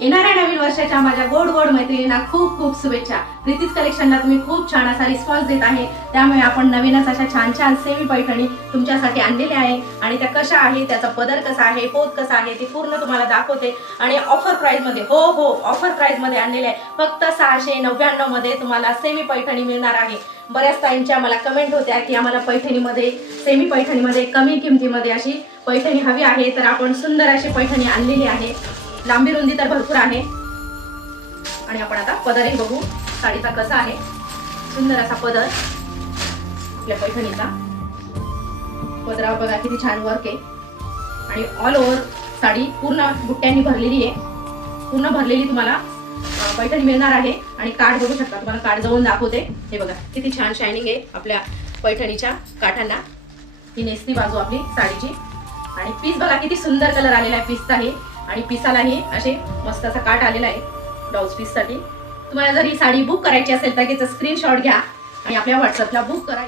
येणाऱ्या नवीन वर्षाच्या माझ्या गोड गोड मैत्रिणींना खूप खूप शुभेच्छा। प्रीतीज कलेक्शनला तुम्ही खूप छान असा रिस्पॉन्स देत आहे, त्यामुळे आपण नवीनच अशा छान छान सेमी पैठणी तुमच्यासाठी आणलेल्या आहे आणि त्या कशा आहे, त्याचा पदर कसा आहे, पोत कसा आहे ते पूर्ण तुम्हाला दाखवते आणि ऑफर प्राइस मध्ये ऑफर प्राइस मध्ये आणलेले आहे। फक्त 699 मध्ये तुम्हाला सेमी पैठणी मिळणार आहे। बऱ्याच ताईंच्या मला कमेंट होत्या की आम्हाला पैठणीमध्ये सेमी पैठणीमध्ये कमी किमतीमध्ये अशी पैठणी हवी आहे, तर आपण सुंदर अशी पैठणी आणलेली आहे। लांबी रुंदी तर भरपूर आहे आणि आपण आता पदरही बघू साडीचा कसा आहे। सुंदर असा पदर आपल्या पैठणीचा। पदरावर बघा किती छान वर्क आहे आणि ऑल ओव्हर साडी पूर्ण बुट्ट्यांनी भरलेली आहे। पूर्ण भरलेली तुम्हाला पैठणी मिळणार आहे आणि कार्ड बघू शकता, तुम्हाला कार्ड जवळून दाखवते। हे बघा किती छान शायनिंग आहे आपल्या पैठणीच्या काठांना। ही नेसती बाजू आपली साडीची आणि पीस बघा किती सुंदर कलर आलेला आहे पीसचाही आणि पिसालाही असे मस्त असा काट आलेला आहे ब्लाउज पीस साठी। तुम्हाला जर ही साडी बुक करायची असेल तर त्याचा स्क्रीनशॉट घ्या आणि आपल्या व्हॉट्सअपला बुक करा।